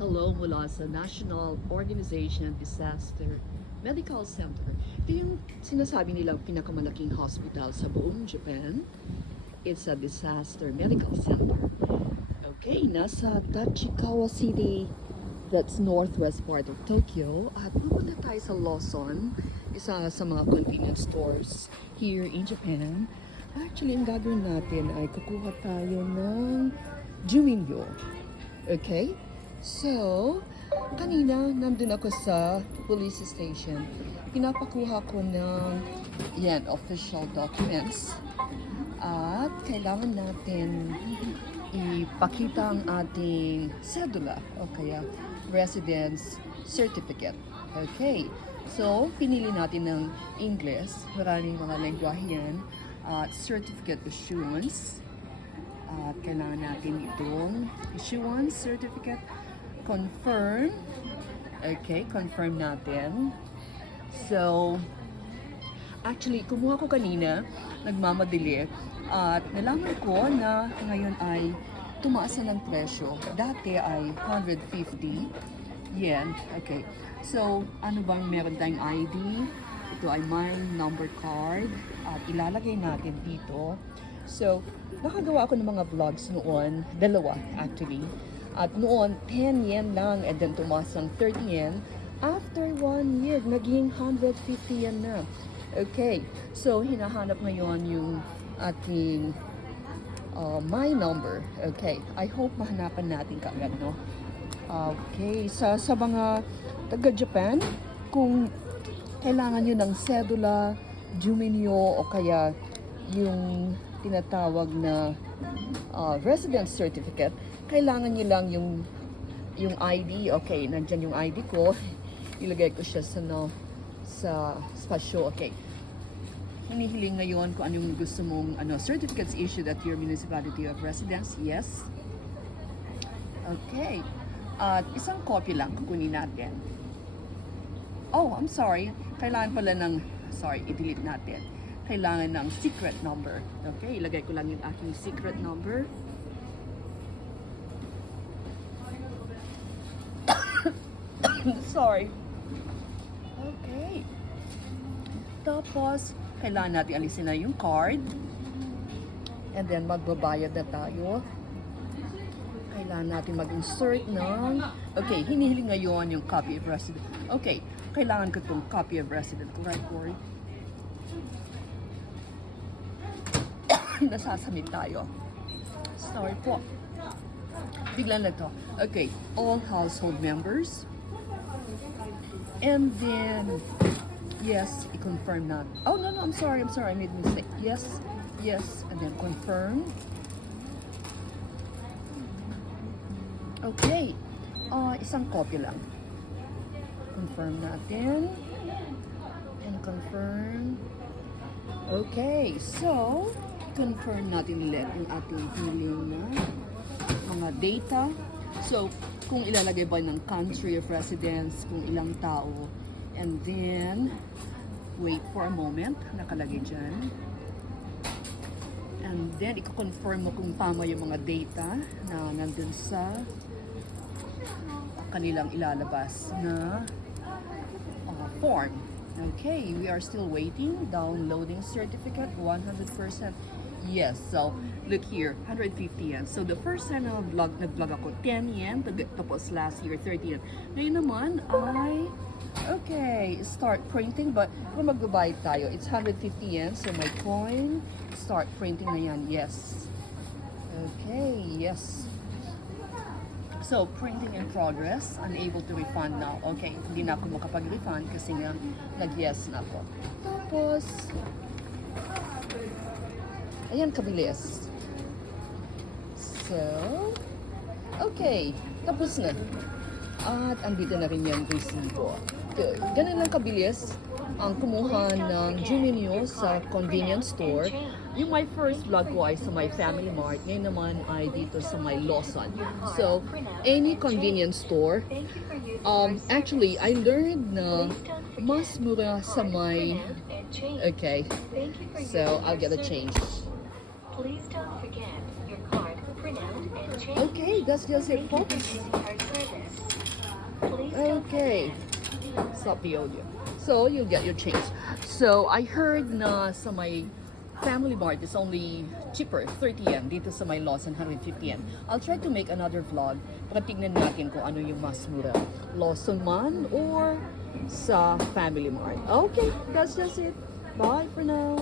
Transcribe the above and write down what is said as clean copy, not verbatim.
Hello mula sa National Organization Disaster Medical Center. Ito yung sinasabi nilang pinakamalaking hospital sa buong Japan. It's a disaster medical center. Okay, nasa Tachikawa City, that's northwest part of Tokyo. At pupunta tayo sa Lawson, isa sa mga convenience stores here in Japan. Actually, ang gagawin natin ay kukuha tayo ng Juminyo. Okay? So, kanina nandun ako sa police station. Pinapakuha ko ng official documents. At kailangan natin ipakita ang ating cedula o kaya residence certificate. Okay. So, pinili natin ng English. Maraming mga lengguwahe yan. Certificate issuance. At kailangan natin itong issuance certificate. Confirm. Okay, confirm natin. So, actually, kumuha ko kanina, nagmamadali, at nalaman ko na ngayon ay tumaas na ng presyo. Dati ay 150 yen. Okay. So, ano bang meron tayong ID? Ito ay my number card. At ilalagay natin dito. So, nakagawa ako ng mga vlogs noon. Dalawa, actually. At noon, 10 yen lang. And then tumaas ng 30 yen. After 1 year, naging 150 yen na. Okay. So, hinahanap ngayon yung ating my number. Okay. I hope mahanapan natin kaagad, no? Okay. Sa mga taga-Japan, kung kailangan nyo ng cedula, Juminyo, o kaya yung tinatawag na residence certificate, kailangan nyo lang yung ID. Okay, nandyan yung ID ko. Ilagay ko siya sa spasyo. Okay. Hinihiling ngayon kung anong gusto mong certificates issued at your municipality of residence. Yes. Okay. At isang copy lang kukunin natin. Oh, I'm sorry. Kailangan pala i-delete natin. Kailangan ng secret number. Okay, ilagay ko lang yung aking secret number. Sorry. Okay. Tapos, kailangan natin alisin na yung card. And then, magbabayad na tayo. Kailangan natin mag-insert ng... Okay, hinihiling ngayon yung copy of resident. Okay, kailangan ko itong copy of resident. Correct, Corey? Nasasamit tayo. Sorry po. Bigla na to. Okay, all household members. And then, yes, i-confirm na. Oh, no, I'm sorry, I made a mistake. Yes, and then confirm. Okay, isang copy lang. Confirm natin. And confirm. Okay, so, confirm natin ulit yung ating hiling na mga data. So, kung ilalagay ba ng country of residence, kung ilang tao, and then, wait for a moment, nakalagay dyan. And then, i-confirm mo kung tama yung mga data na nandun sa kanilang ilalabas na form. Okay, we are still waiting. Downloading certificate, 100%. Yes, so look here, 150 yen. So the first time na nag-vlog ako, 10 yen. Tapos last year, 30 yen. Ngayon naman ay, okay, start printing. But kung magbabayad tayo, it's 150 yen. So my coin, start printing na yan. Yes. Okay, yes. So, printing in progress. Unable to refund now. Okay, hindi na ako makapag-refund kasi nga nag-yes na ako. Tapos, ayan, kabilis. So, okay, tapos na. At andito na rin yung resibo. Ganun lang kabilis ang kumuha ng Juminyo sa convenience store. Yung my first vlog ko ay sa my Family Mart. Ngayon naman ay dito sa my Lawson. So, any convenience store. Actually, I learned na mas mura sa my... Okay. So, I'll get a change. Please don't forget your card printout and Okay, that's just it, folks. Okay, stop the audio. So you'll get your change. So I heard na sa may Family Mart is only cheaper, 30 yen. Dito sa may Lawson, 150 yen. I'll try to make another vlog para tignan natin kung ano yung mas mura. Lawson man or sa Family Mart. Okay, that's just it. Bye for now.